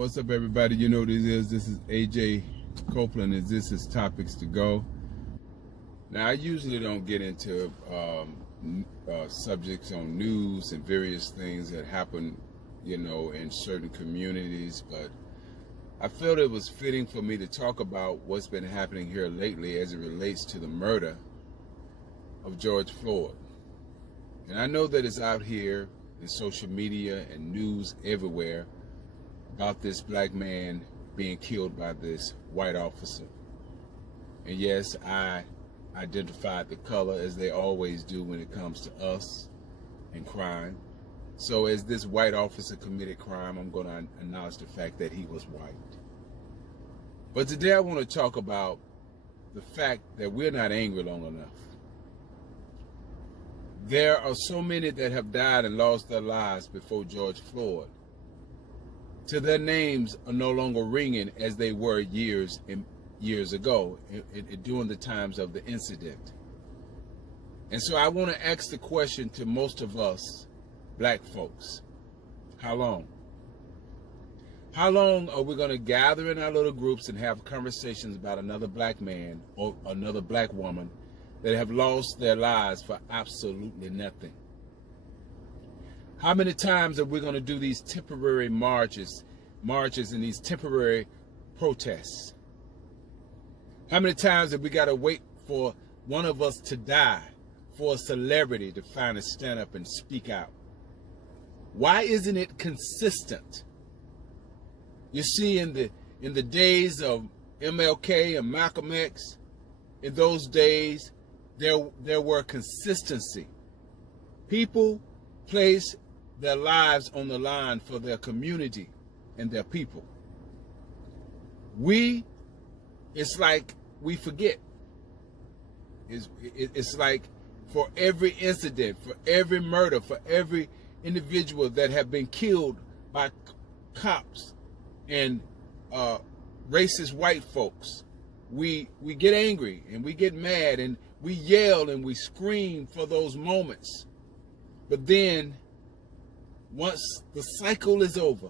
What's up, everybody? You know what it is. This is AJ Copeland, and this is Topics to Go. Now, I usually don't get into subjects on news and various things that happen, in certain communities, but I felt it was fitting for me to talk about what's been happening here lately as it relates to the murder of George Floyd. And I know that it's out here in social media and news everywhere about this black man being killed by this white officer. And yes, I identified the color, as they always do when it comes to us and crime. So as this white officer committed crime, I'm going to acknowledge the fact that he was white. But today I want to talk about the fact that we're not angry long enough. There are so many that have died and lost their lives before George Floyd, till their names are no longer ringing as they were years ago during the times of the incident. And so I want to ask the question to most of us black folks: how long? How long are we going to gather in our little groups and have conversations about another black man or another black woman that have lost their lives for absolutely nothing? How many times are we going to do these temporary marches and these temporary protests? How many times have we got to wait for one of us to die for a celebrity to finally stand up and speak out? Why isn't it consistent? You see, in the days of MLK and Malcolm X, in those days, there were consistency. People placed their lives on the line for their community and their people. It's like we forget. It's like for every incident, for every murder, for every individual that have been killed by cops and racist white folks, we get angry and we get mad and we yell and we scream for those moments. But then once the cycle is over,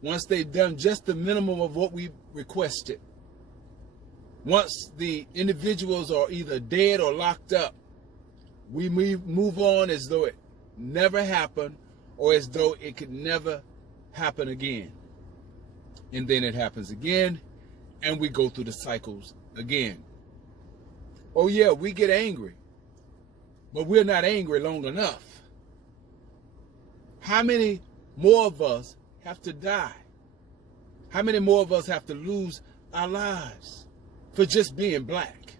once they've done just the minimum of what we requested, once the individuals are either dead or locked up, we move on as though it never happened or as though it could never happen again. And then it happens again, and we go through the cycles again. Oh yeah, we get angry, but we're not angry long enough. How many more of us have to die? How many more of us have to lose our lives for just being black?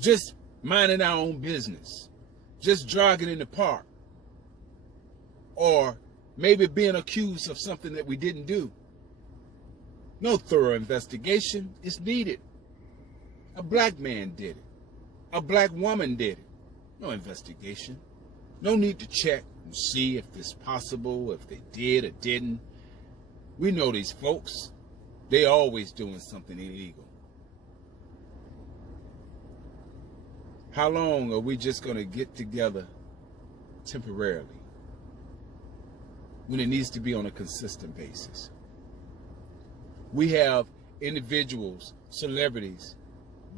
Just minding our own business, just jogging in the park, or maybe being accused of something that we didn't do. No thorough investigation is needed. A black man did it. A black woman did it. No investigation. No need to check and see if it's possible, if they did or didn't. We know these folks. They always doing something illegal. How long are we just going to get together temporarily when it needs to be on a consistent basis? We have individuals, celebrities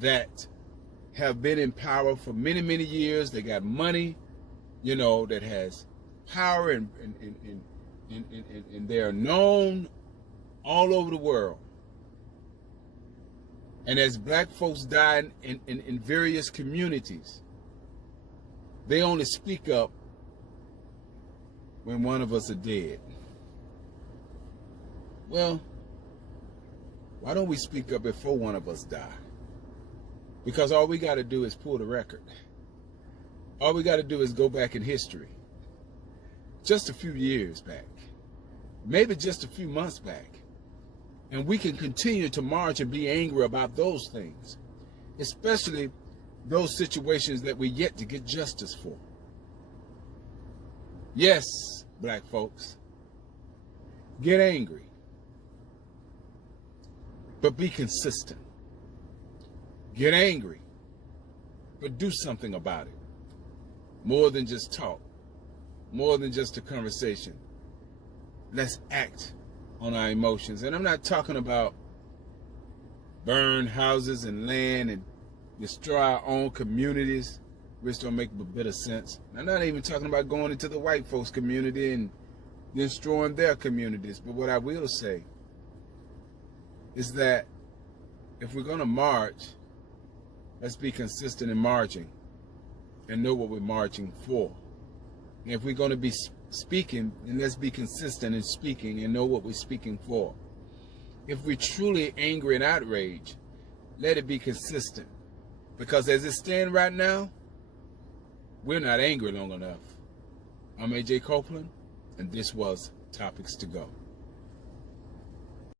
that have been in power for many, many years. They got money, that has power, and they are known all over the world. And as black folks die in various communities, they only speak up when one of us are dead. Well, why don't we speak up before one of us die? Because all we got to do is pull the record. All we got to do is go back in history. Just a few years back. Maybe just a few months back. And we can continue to march and be angry about those things. Especially those situations that we're yet to get justice for. Yes, black folks. Get angry. But be consistent. Get angry, but do something about it. More than just talk, more than just a conversation. let's act on our emotions. And I'm not talking about burn houses and land and destroy our own communities, which don't make a bit of sense. I'm not even talking about going into the white folks' community and destroying their communities. But what I will say is that if we're going to march, let's be consistent in marching and know what we're marching for. And if we're going to be speaking, then let's be consistent in speaking and know what we're speaking for. If we're truly angry and outraged, let it be consistent. Because as it stands right now, we're not angry long enough. I'm AJ Copeland, and this was Topics to Go.